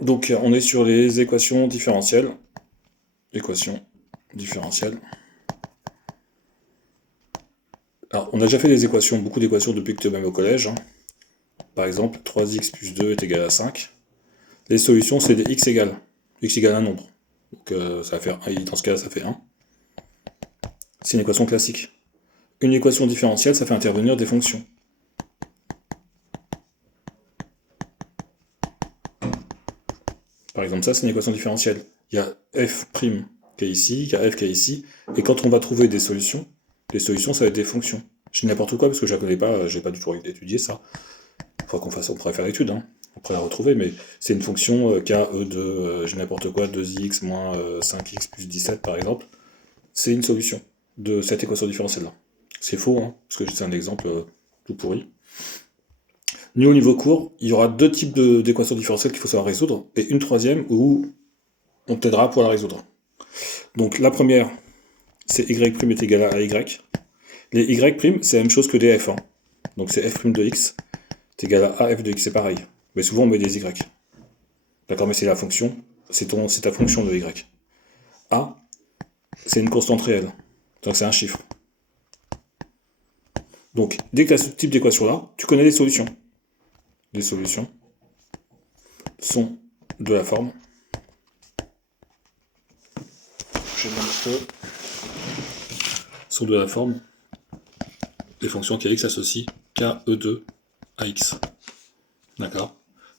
Donc on est sur les équations différentielles. Équations différentielles. Alors on a déjà fait des équations, beaucoup d'équations depuis que tu es même au collège, hein. Par exemple, 3x plus 2 est égal à 5. Les solutions, c'est des x égale. X égale un nombre. Donc ça va faire 1, dans ce cas-là, ça fait 1. C'est une équation classique. Une équation différentielle, ça fait intervenir des fonctions. Par exemple, ça, c'est une équation différentielle. Il y a f' qui est ici, il y a f qui est ici, et quand on va trouver des solutions, les solutions, ça va être des fonctions. Je dis n'importe quoi parce que je la connais pas, j'ai pas du tout étudié ça. On pourrait faire l'étude, hein. On pourrait la retrouver, mais c'est une fonction k, e de, j'ai n'importe quoi, 2x moins 5x plus 17 par exemple. C'est une solution de cette équation différentielle-là. C'est faux, hein, parce que c'est un exemple tout pourri. Au niveau court, il y aura deux types d'équations différentielles qu'il faut savoir résoudre, et une troisième où on t'aidera pour la résoudre. Donc la première, c'est y' est égal à y. Les y', c'est la même chose que des f, hein. Donc c'est f' de x est égal à f de x, c'est pareil. Mais souvent on met des y. D'accord, mais c'est la fonction, c'est ta fonction de y. A, c'est une constante réelle. Donc c'est un chiffre. Donc dès que tu as ce type d'équation-là, tu connais les solutions. Les solutions sont de la forme. Je montre sont de la forme des fonctions qui x associent k, e2 à x. D'accord.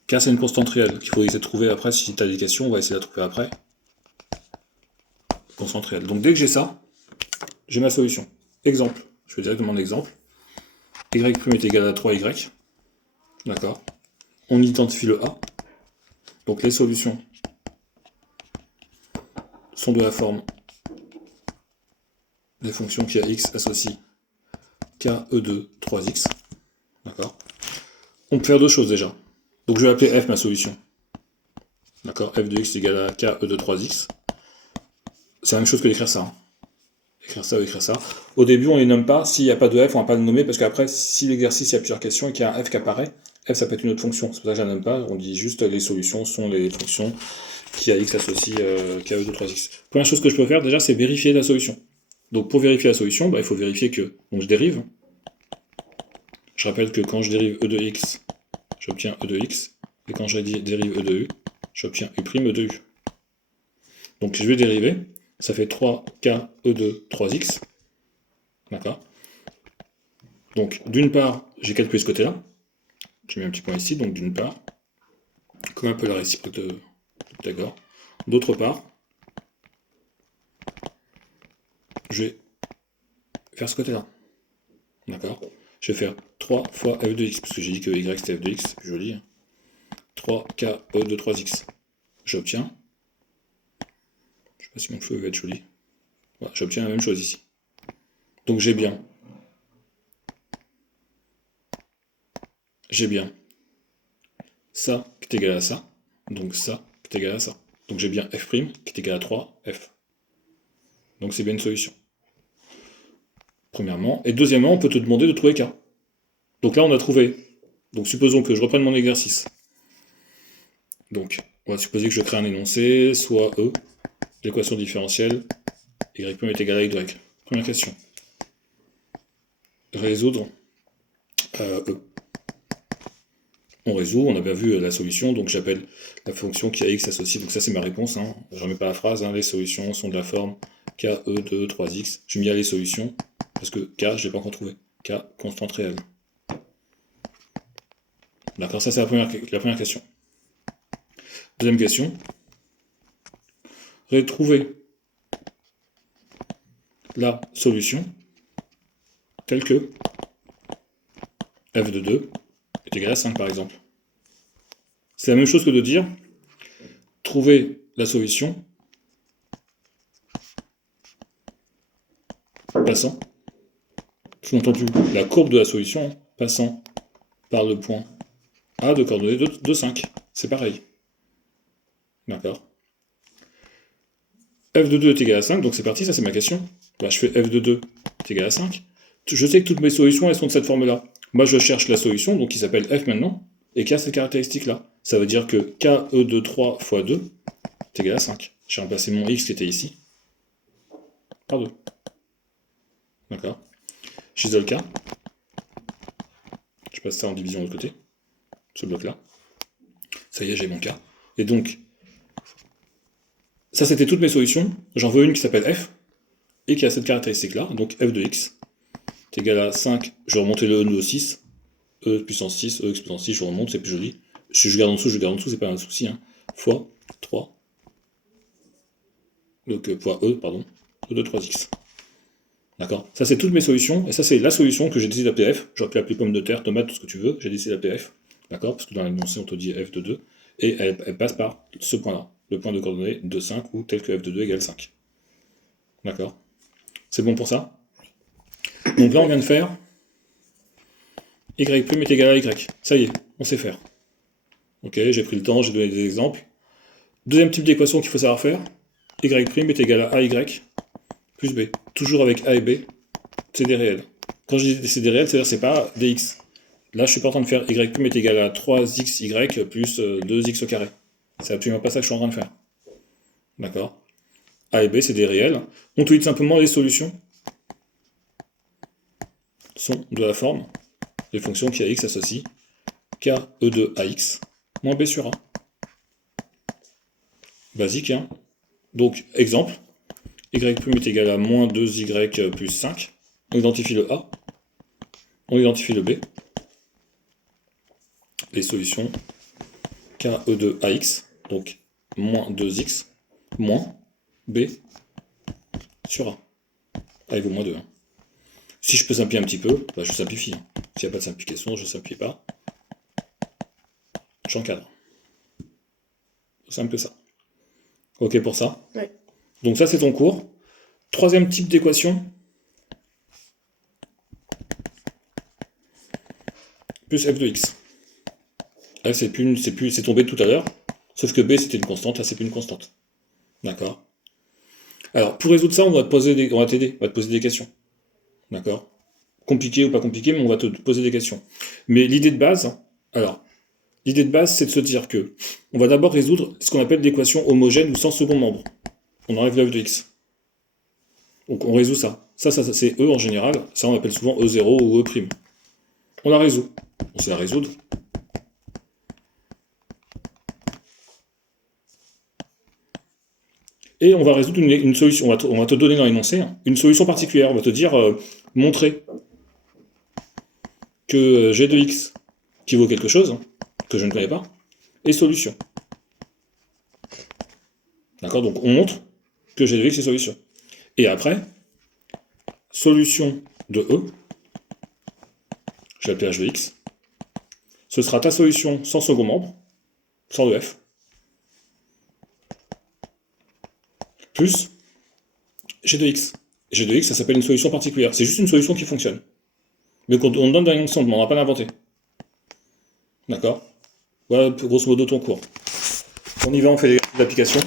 K, c'est une constante réelle qu'il faut essayer de trouver après. Si tu as des questions, on va essayer de la trouver après. Constante réelle. Donc dès que j'ai ça, j'ai ma solution. Exemple. Je fais directement un exemple. Y' est égal à 3y. D'accord. On identifie le A. Donc les solutions sont de la forme des fonctions qui a x associent k, e2, 3x. D'accord. On peut faire deux choses déjà. Donc je vais appeler f ma solution. D'accord. F de x égale à k, e2, 3x. C'est la même chose que d'écrire ça, hein. Écrire ça ou écrire ça. Au début, on les nomme pas. S'il n'y a pas de f, on va pas le nommer parce qu'après, si l'exercice, il y a plusieurs questions et qu'il y a un f qui apparaît, f, ça peut être une autre fonction. C'est pour ça que je la nomme pas. On dit juste les solutions sont les fonctions qui à x associent k, e2, 3x. Première chose que je peux faire, déjà, c'est vérifier la solution. Donc, pour vérifier la solution, il faut vérifier que donc, je dérive. Je rappelle que quand je dérive e de x, j'obtiens e de x. Et quand je dérive e de u, j'obtiens u' e de u. Donc, je vais dériver. Ça fait 3k e de 3x. D'accord. Donc, d'une part, j'ai calculé ce côté-là. J'ai mis un petit point ici, donc d'une part, comme un peu la réciproque de Pythagore. D'autre part, je vais faire ce côté-là. D'accord. Je vais faire 3 fois f de x, parce que j'ai dit que y c'était f de x, c'est plus joli. 3k e de 3x. J'obtiens. Je sais pas si mon feu va être joli. Voilà, j'obtiens la même chose ici. Donc j'ai bien ça qui est égal à ça, donc ça qui est égal à ça. Donc j'ai bien f' qui est égal à 3f. Donc c'est bien une solution. Premièrement. Et deuxièmement, on peut te demander de trouver k. Donc là, on a trouvé. Donc supposons que je reprenne mon exercice. Donc, on va supposer que je crée un énoncé, soit E, l'équation différentielle, y' est égal à y. Première question. Résoudre E. On résout, on a bien vu la solution, donc j'appelle la fonction qui a x associée, donc ça c'est ma réponse, hein. Je ne remets pas la phrase, hein. Les solutions sont de la forme k, e de 3x. Je mets les solutions, parce que k, je ne l'ai pas encore trouvé. K, constante réelle. D'accord, ça c'est la première question. Deuxième question. Retrouver la solution telle que f de 2 est égal à 5 par exemple. C'est la même chose que de dire trouver la solution passant, sous-entendu la courbe de la solution passant par le point A de coordonnées de 5. C'est pareil. D'accord. F de 2 est égal à 5, donc c'est parti, ça c'est ma question. Bah, je fais f de 2 est égal à 5. Je sais que toutes mes solutions, elles sont de cette forme-là. Moi, je cherche la solution, donc qui s'appelle f maintenant, et qui a cette caractéristique-là. Ça veut dire que KE de 3 fois 2 est égal à 5. J'ai remplacé mon x qui était ici par 2. D'accord. J'isole K. Je passe ça en division de l'autre côté. Ce bloc-là. Ça y est, j'ai mon K. Et donc, ça c'était toutes mes solutions. J'en veux une qui s'appelle F, et qui a cette caractéristique-là. Donc F de x est égal à 5. Je vais remonter le E de 6. E puissance 6, EX puissance 6, je remonte, c'est plus joli. Si je garde en dessous, c'est pas un souci. Hein. Fois 3. Donc fois E, pardon. E de 3x. D'accord. Ça, c'est toutes mes solutions. Et ça, c'est la solution que j'ai décidé d'appeler F. J'aurais pu l'appeler pomme de terre, tomate, tout ce que tu veux. J'ai décidé d'appeler F. D'accord. Parce que dans l'énoncé, on te dit F de 2. Et elle passe par ce point-là. Le point de coordonnée de 5, ou tel que F de 2 égale 5. D'accord. C'est bon pour ça? Donc là, on vient de faire y' est égal à y. Ça y est, on sait faire. Ok, j'ai pris le temps, j'ai donné des exemples. Deuxième type d'équation qu'il faut savoir faire. Y' est égal à AY plus B. Toujours avec A et B, c'est des réels. Quand je dis c'est des réels, c'est-à-dire c'est pas des x. Là, je suis pas en train de faire y' est égal à 3xy plus 2x au carré. C'est absolument pas ça que je suis en train de faire. D'accord? A et B, c'est des réels. On te dit simplement les solutions sont de la forme des fonctions qui à x associent KE de AX moins B sur A. Basique, hein? Donc, exemple, y' est égal à moins 2y plus 5. On identifie le A. On identifie le B. Les solutions KE de AX, donc moins 2x, moins B sur A. A vaut moins 2. Hein. Si je peux simplifier un petit peu, bah je simplifie. Hein. S'il n'y a pas de simplification, je ne simplifie pas. J'encadre. Simple que ça. Ok pour ça? Ouais. Donc ça, c'est ton cours. Troisième type d'équation. Plus f de x. Là, c'est tombé tout à l'heure. Sauf que b, c'était une constante. Là, c'est plus une constante. D'accord? Alors, pour résoudre ça, on va t'aider. On va te poser des questions. D'accord? Compliqué ou pas compliqué, mais on va te poser des questions. Mais l'idée de base, c'est de se dire que on va d'abord résoudre ce qu'on appelle l'équation homogène ou sans second membre. On enlève le f de x. Donc on résout ça. Ça c'est E en général. Ça, on appelle souvent E0 ou E'. On la résout. On sait la résoudre. Et on va résoudre une solution. On va te donner dans l'énoncé une solution particulière. On va te dire montrer que g de x qui vaut quelque chose, que je ne connais pas, est solution. D'accord? Donc on montre que g de x est solution. Et après, solution de E, je l'appelle h de x, ce sera ta solution sans second membre, sans le f, plus g de x. G de x, ça s'appelle une solution particulière. C'est juste une solution qui fonctionne. Mais on donne dans l'énoncé, on ne demandera pas d'inventer. D'accord? Voilà, grosso modo, ton cours. On y va, on fait l'application.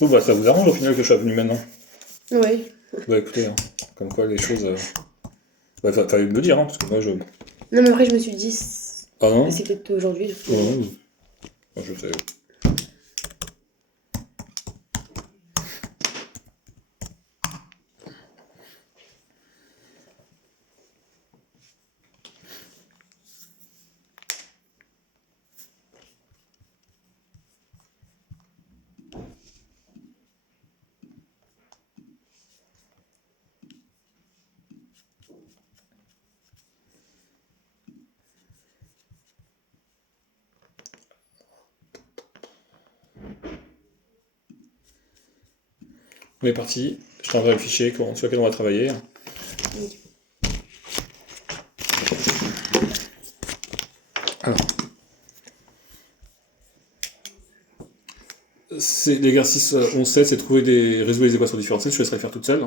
Bon, bah, ça vous arrange au final que je sois venu maintenant? Oui. Bah écoutez, hein, comme quoi les choses... Bah, fallait me le dire, hein, parce que moi je... Non, mais après, je me suis dit, Ah non? c'est peut-être aujourd'hui. Moi je sais. On est parti, je t'enverrai le fichier sur lequel on va travailler. Oui. Alors, l'exercice 11-7, c'est résoudre les équations différentielles, je te laisserai le faire toute seule.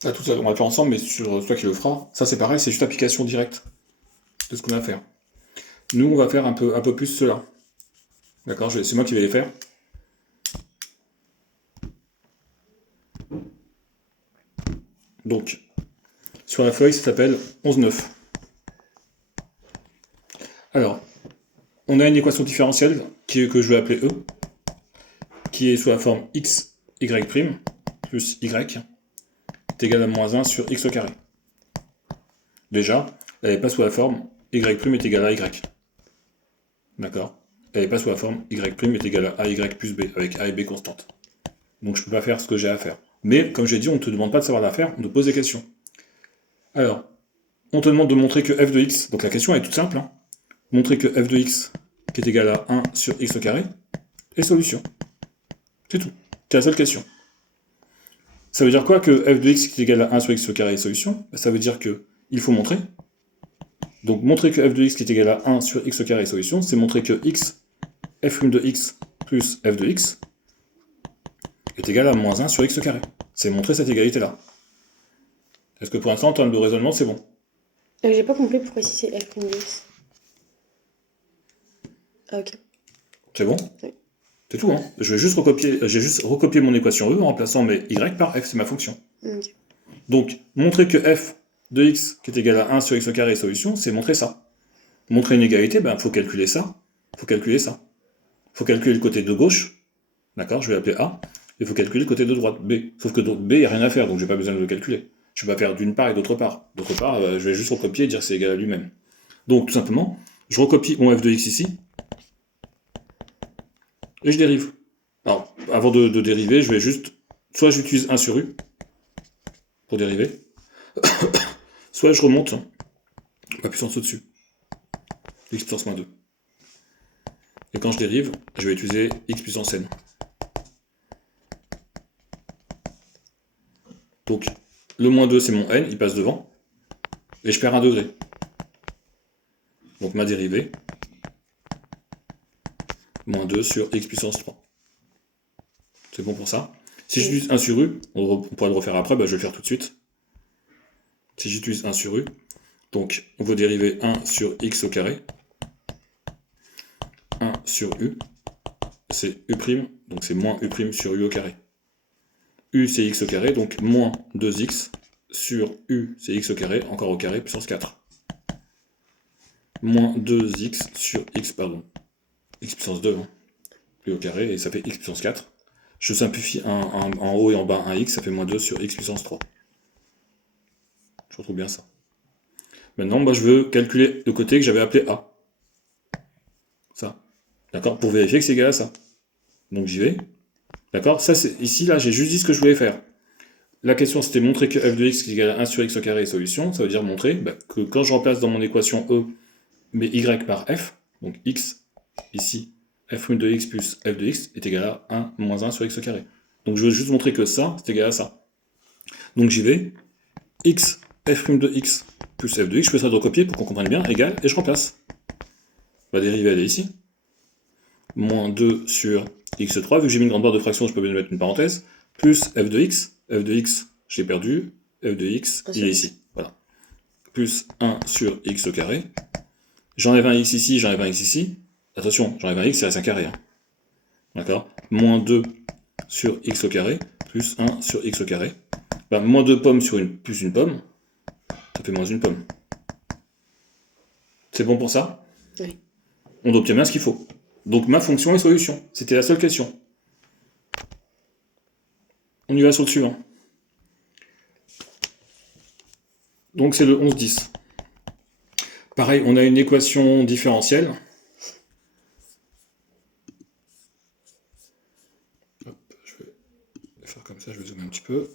Toute seule, on va le faire ensemble, mais sur toi qui le feras. Ça c'est pareil, c'est juste application directe de ce qu'on a à faire. Nous, on va faire un peu plus cela. D'accord, c'est moi qui vais les faire. Donc, sur la feuille, ça s'appelle 11,9. Alors, on a une équation différentielle que je vais appeler E, qui est sous la forme x, y' plus y est égal à moins 1 sur x au carré. Déjà, elle n'est pas sous la forme y' est égal à y. D'accord? Elle n'est pas sous la forme y' est égal à y plus b, avec a et b constantes. Donc je ne peux pas faire ce que j'ai à faire. Mais, comme j'ai dit, on ne te demande pas de savoir la faire, on te pose des questions. Alors, on te demande de montrer que f de x, donc la question est toute simple, hein. Montrer que f de x, qui est égal à 1 sur x au carré, est solution. C'est tout. C'est la seule question. Ça veut dire quoi que f de x qui est égal à 1 sur x au carré est solution? Ça veut dire que il faut montrer. Donc montrer que f de x qui est égal à 1 sur x au carré est solution, c'est montrer que x, f' de x plus f de x est égal à moins 1 sur x au carré. C'est montrer cette égalité-là. Est-ce que pour l'instant, en termes de raisonnement, c'est bon? J'ai pas compris pourquoi ici c'est f' de x. Ah, ok. C'est bon? Oui. C'est tout, hein. J'ai juste recopié mon équation E en remplaçant mes y par f, c'est ma fonction. Ok. Donc, montrer que f de x qui est égal à 1 sur x au carré est solution, c'est montrer ça. Montrer une égalité, ben, faut calculer ça. Faut calculer ça. Faut calculer le côté de gauche. D'accord? Je vais l'appeler A. Il faut calculer le côté de droite, B. Sauf que B, il n'y a rien à faire, donc j'ai pas besoin de le calculer. Je vais pas faire d'une part et d'autre part. D'autre part, je vais juste recopier et dire que c'est égal à lui-même. Donc, tout simplement, je recopie mon f de x ici. Et je dérive. Alors, avant de dériver, je vais juste... Soit j'utilise 1 sur u pour dériver, soit je remonte ma puissance au-dessus. X puissance moins 2. Et quand je dérive, je vais utiliser x puissance n. Donc, le moins 2, c'est mon n, il passe devant. Et je perds 1 degré. Donc ma dérivée, moins 2 sur x puissance 3. C'est bon pour ça? Si j'utilise 1 sur u, on pourra le refaire après, bah, je vais le faire tout de suite. Si j'utilise 1 sur u, donc on va dériver 1 sur x au carré. 1 sur u, c'est u', donc c'est moins u' sur u au carré. U c'est x au carré, donc moins 2x sur u c'est x au carré, encore au carré, puissance 4. Moins 2x sur x, pardon, x puissance 2, hein, plus au carré, et ça fait x puissance 4. Je simplifie en haut et en bas un x, ça fait moins 2 sur x puissance 3. Je retrouve bien ça. Maintenant, moi, je veux calculer le côté que j'avais appelé A. Ça. D'accord? Pour vérifier que c'est égal à ça. Donc j'y vais. D'accord? Ça, c'est ici, là, j'ai juste dit ce que je voulais faire. La question, c'était montrer que f de x qui est égal à 1 sur x au carré est solution. Ça veut dire montrer que quand je remplace dans mon équation E mes y par f, donc x, ici, f' de x plus f de x est égal à 1 moins 1 sur x au carré. Donc je veux juste montrer que ça, c'est égal à ça. Donc j'y vais. X, f' de x plus f de x, je fais ça de recopier pour qu'on comprenne bien, égal, et je remplace. Ma dérivée, elle est ici. Moins 2 sur x3, vu que j'ai mis une grande barre de fraction, je peux bien mettre une parenthèse, plus f de x, j'ai perdu, f de x, il est ici. Voilà. Plus 1 sur x au carré. J'enlève un x ici, j'enlève un x ici. Attention, j'enlève un x, ça reste un carré. Hein. D'accord? Moins 2 sur x au carré, plus 1 sur x au carré. Ben, moins 2 pommes sur plus une pomme, ça fait moins une pomme. C'est bon pour ça? Oui. On obtient bien ce qu'il faut. Donc ma fonction est solution. C'était la seule question. On y va sur le suivant. Donc c'est le 11,10. Pareil, on a une équation différentielle. Hop, je vais faire comme ça, je vais zoomer un petit peu.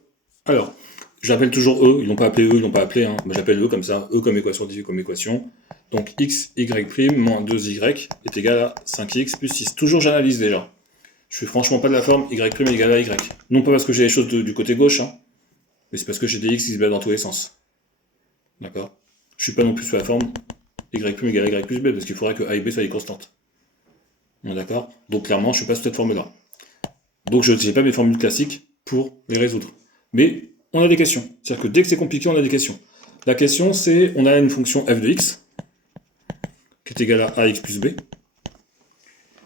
Alors, j'appelle toujours E, ils l'ont pas appelé E, ils l'ont pas appelé, hein. Moi j'appelle E comme ça, E comme équation, D comme équation. Donc x, y' moins 2y est égal à 5x plus 6. Toujours j'analyse déjà. Je suis franchement pas de la forme y' est égal à y. Non pas parce que j'ai les choses du côté gauche, hein, mais c'est parce que j'ai des x qui se baladent dans tous les sens. D'accord? Je suis pas non plus sous la forme y' égale à y plus b, parce qu'il faudrait que a et b soient des constantes. D'accord? Donc clairement, je suis pas sous cette forme-là. Donc je n'ai pas mes formules classiques pour les résoudre. Mais on a des questions. C'est-à-dire que dès que c'est compliqué, on a des questions. La question, c'est, on a une fonction f de x, qui est égale à ax plus b.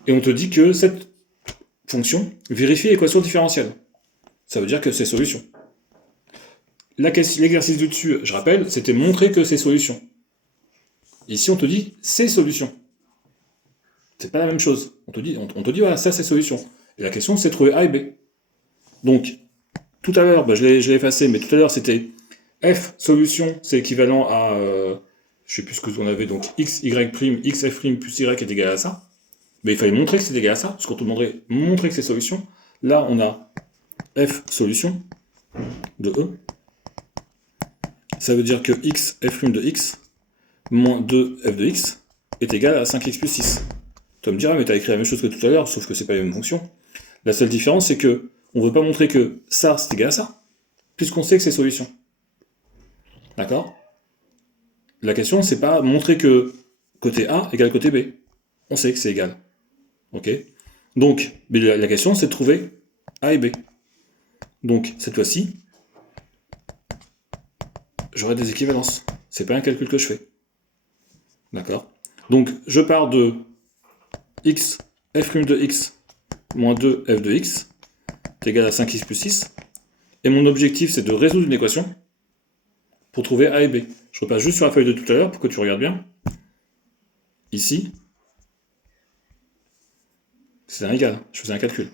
Et on te dit que cette fonction vérifie l'équation différentielle. Ça veut dire que c'est solution. L'exercice du dessus, je rappelle, c'était montrer que c'est solution. Ici, on te dit c'est solution. C'est pas la même chose. On te dit voilà, ça c'est solution. Et la question, c'est de trouver A et B. Donc, tout à l'heure, je l'ai effacé, mais tout à l'heure, c'était F solution, c'est équivalent à, je sais plus ce que on avait, donc x, y', x, f' plus y est égal à ça. Mais il fallait montrer que c'est égal à ça, parce qu'on te demanderait montrer que c'est solution. Là, on a F solution de E. Ça veut dire que x, f' de x, moins 2f de x, est égal à 5x plus 6. Tu vas me dire, ah, mais tu as écrit la même chose que tout à l'heure, sauf que c'est pas la même fonction. La seule différence, c'est que on veut pas montrer que ça, c'est égal à ça, puisqu'on sait que c'est solution. D'accord? La question, c'est pas montrer que côté A égale côté B. On sait que c'est égal. Ok? Donc, la question, c'est de trouver A et B. Donc, cette fois-ci, j'aurai des équivalences. C'est pas un calcul que je fais. D'accord? Donc, je pars de x, f' de x, moins 2 f de x, est égal à 5x plus 6. Et mon objectif, c'est de résoudre une équation pour trouver A et B. Je repasse juste sur la feuille de tout à l'heure pour que tu regardes bien. Ici, c'est un égal. Je faisais un calcul.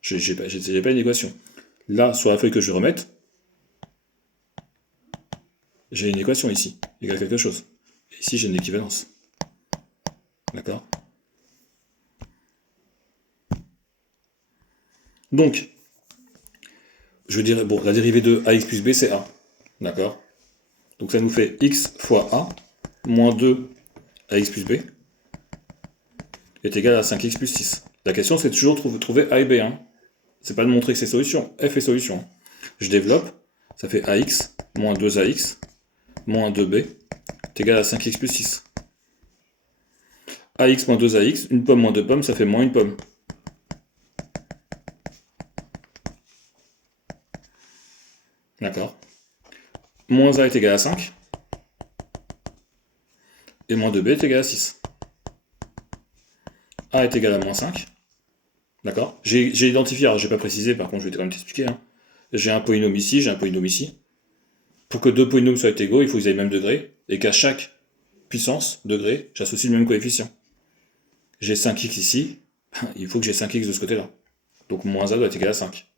J'ai pas une équation. Là, sur la feuille que je vais remettre, j'ai une équation ici, égale quelque chose. Et ici, j'ai une équivalence. D'accord? Donc, je dirais, bon, la dérivée de ax plus b, c'est a. D'accord? Donc ça nous fait x fois a, moins 2 ax plus b, est égal à 5x plus 6. La question, c'est toujours trouver a et b. Hein. C'est pas de montrer que c'est solution. F est solution. Je développe, ça fait ax, moins 2ax, moins 2b, est égal à 5x plus 6. ax moins 2ax, une pomme moins 2 pommes, ça fait moins une pomme. D'accord. Moins a est égal à 5. Et moins 2b est égal à 6. A est égal à moins 5. D'accord? J'ai identifié, alors j'ai pas précisé, par contre je vais quand même t'expliquer. Hein. J'ai un polynôme ici, j'ai un polynôme ici. Pour que deux polynômes soient égaux, il faut qu'ils aient le même degré, et qu'à chaque puissance, degré, j'associe le même coefficient. J'ai 5x ici, il faut que j'ai 5x de ce côté-là. Donc moins a doit être égal à 5.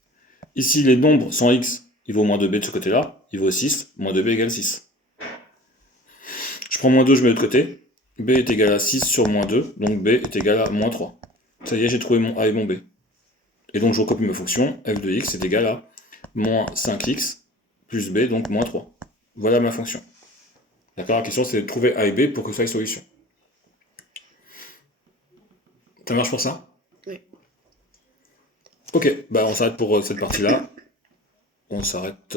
Ici, les nombres sans x, il vaut moins 2b de ce côté-là, il vaut 6, moins 2b égale 6. Je prends moins 2, je mets de l'autre côté, b est égal à 6 sur moins 2, donc b est égal à moins 3. Ça y est, j'ai trouvé mon a et mon b. Et donc je recopie ma fonction, f de x est égal à moins 5x plus b, donc moins 3. Voilà ma fonction. D'accord? La question, c'est de trouver a et b pour que ça ait solution. Ça marche pour ça? Oui. Ok, bah on s'arrête pour cette partie-là. On s'arrête